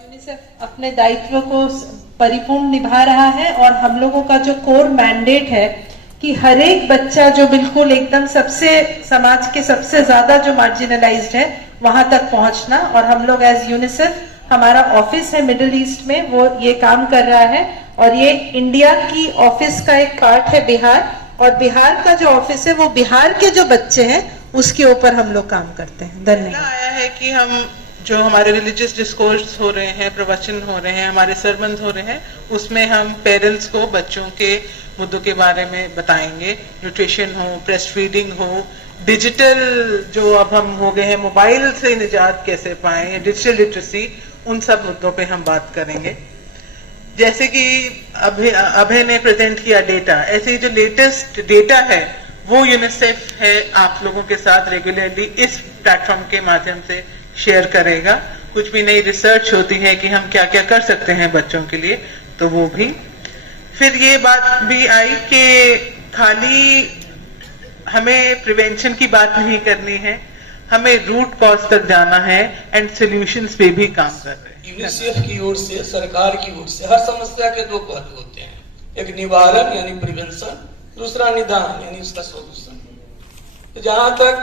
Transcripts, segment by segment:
UNICEF अपने दायित्व को परिपूर्ण निभा रहा है और हम लोगों का जो कोर मैंडेट है कि हर एक बच्चा जो बिल्कुल एकदम सबसे समाज के सबसे ज्यादा जो मार्जिनलाइज्ड है वहां तक पहुंचना, और हम लोग एज यूनिसेफ, हमारा ऑफिस है मिडिल ईस्ट में, वो ये काम कर रहा है और ये इंडिया की ऑफिस का एक पार्ट है बिहार, और बिहार का जो ऑफिस है वो बिहार के जो बच्चे हैं उसके ऊपर हम लोग काम करते हैं। धन्यवाद। आया है कि हम जो हमारे रिलीजियस डिस्कोर्स हो रहे हैं, प्रवचन हो रहे हैं, हमारे सरमन हो रहे हैं, उसमें हम पेरेंट्स को बच्चों के मुद्दों के बारे में बताएंगे। न्यूट्रिशन हो, ब्रेस्ट फीडिंग हो, डिजिटल जो अब हम हो गए हैं, मोबाइल से निजात कैसे पाएं, डिजिटल लिटरेसी, उन सब मुद्दों पे हम बात करेंगे। जैसे कि अभय ने प्रेजेंट किया डेटा, ऐसे ही जो लेटेस्ट डेटा है वो यूनिसेफ है आप लोगों के साथ रेगुलरली इस प्लेटफॉर्म के माध्यम से शेयर करेगा। कुछ भी नई रिसर्च होती है कि हम क्या क्या कर सकते हैं बच्चों के लिए, तो वो भी। फिर ये बात भी आई कि खाली हमें प्रिवेंशन की बात नहीं करनी है, हमें रूट कॉज तक जाना है एंड सॉल्यूशंस पे भी काम कर रहे हैं। यूनिसेफ की ओर से, सरकार की ओर से हर समस्या के दो पहलू होते हैं, एक निवारण यानी प्रिवेंशन, दूसरा निदान यानी उसका सोल्यूशन। तो जहां तक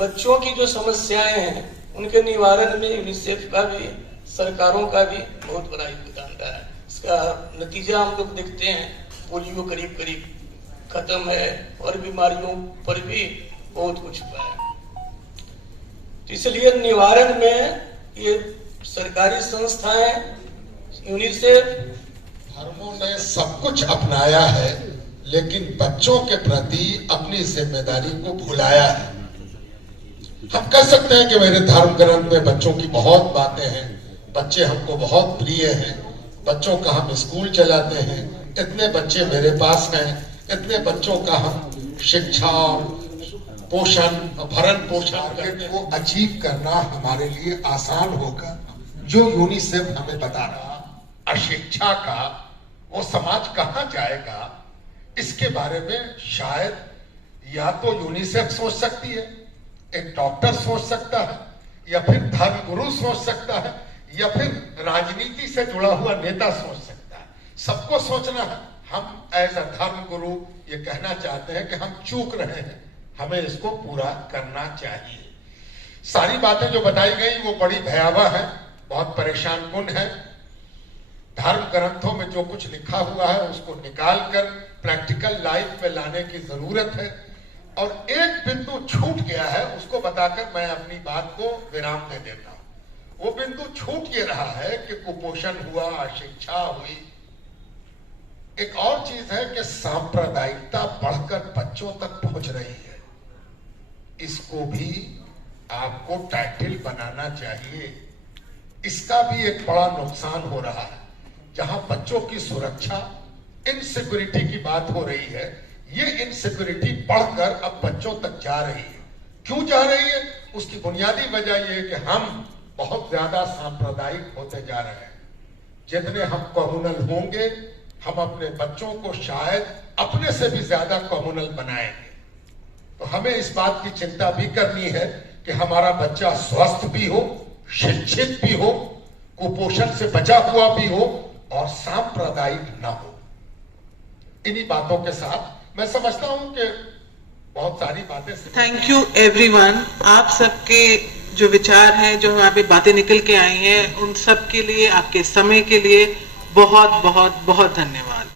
बच्चों की जो समस्याएं हैं उनके निवारण में यूनिसेफ का भी, सरकारों का भी बहुत बड़ा योगदान रहा है। इसका नतीजा हम लोग देखते हैं, पोलियो करीब करीब खत्म है और बीमारियों पर भी बहुत कुछ हुआ है। तो इसलिए निवारण में ये सरकारी संस्थाएं, यूनिसेफ, धर्मों ने सब कुछ अपनाया है लेकिन बच्चों के प्रति अपनी जिम्मेदारी को भुलाया है। हम कह सकते हैं कि मेरे धर्म ग्रंथ में बच्चों की बहुत बातें हैं, बच्चे हमको बहुत प्रिय हैं, बच्चों का हम स्कूल चलाते हैं, इतने बच्चे मेरे पास हैं, इतने बच्चों का हम शिक्षा और पोषण, भरण पोषण को अचीव करना हमारे लिए आसान होगा। जो यूनिसेफ हमें बता रहा अशिक्षा का वो समाज कहाँ जाएगा, इसके बारे में शायद या तो यूनिसेफ सोच सकती है, एक डॉक्टर सोच सकता है, या फिर धर्मगुरु सोच सकता है, या फिर राजनीति से जुड़ा हुआ नेता सोच सकता है। सबको सोचना है। हम एज अ धर्मगुरु ये कहना चाहते हैं कि हम चूक रहे हैं, हमें इसको पूरा करना चाहिए। सारी बातें जो बताई गई वो बड़ी भयावह है, बहुत परेशान कुन है। धर्म ग्रंथों में जो कुछ लिखा हुआ है उसको निकाल कर प्रैक्टिकल लाइफ में लाने की जरूरत है। और एक बिंदु छूट गया है, उसको बताकर मैं अपनी बात को विराम दे देता हूं। वो बिंदु छूट ये रहा है कि कुपोषण हुआ, अशिक्षा हुई। एक और चीज है कि सांप्रदायिकता बढ़कर बच्चों तक पहुंच रही है, इसको भी आपको टाइटल बनाना चाहिए। इसका भी एक बड़ा नुकसान हो रहा है। जहां बच्चों की सुरक्षा, इनसिक्योरिटी की बात हो रही है, ये इनसिक्योरिटी बढ़कर अब बच्चों तक जा रही है। क्यों जा रही है? उसकी बुनियादी वजह यह है कि हम बहुत ज्यादा सांप्रदायिक होते जा रहे हैं। जितने हम कम्युनल होंगे, हम अपने बच्चों को शायद अपने से भी ज्यादा कम्युनल बनाएंगे। तो हमें इस बात की चिंता भी करनी है कि हमारा बच्चा स्वस्थ भी हो, शिक्षित भी हो, कुपोषण से बचा हुआ भी हो और सांप्रदायिक ना हो। इन्हीं बातों के साथ मैं समझता हूं कि बहुत सारी बातें। Thank you everyone. आप सबके जो विचार हैं, जो यहाँ पे बातें निकल के आई हैं, उन सब के लिए, आपके समय के लिए बहुत बहुत बहुत धन्यवाद।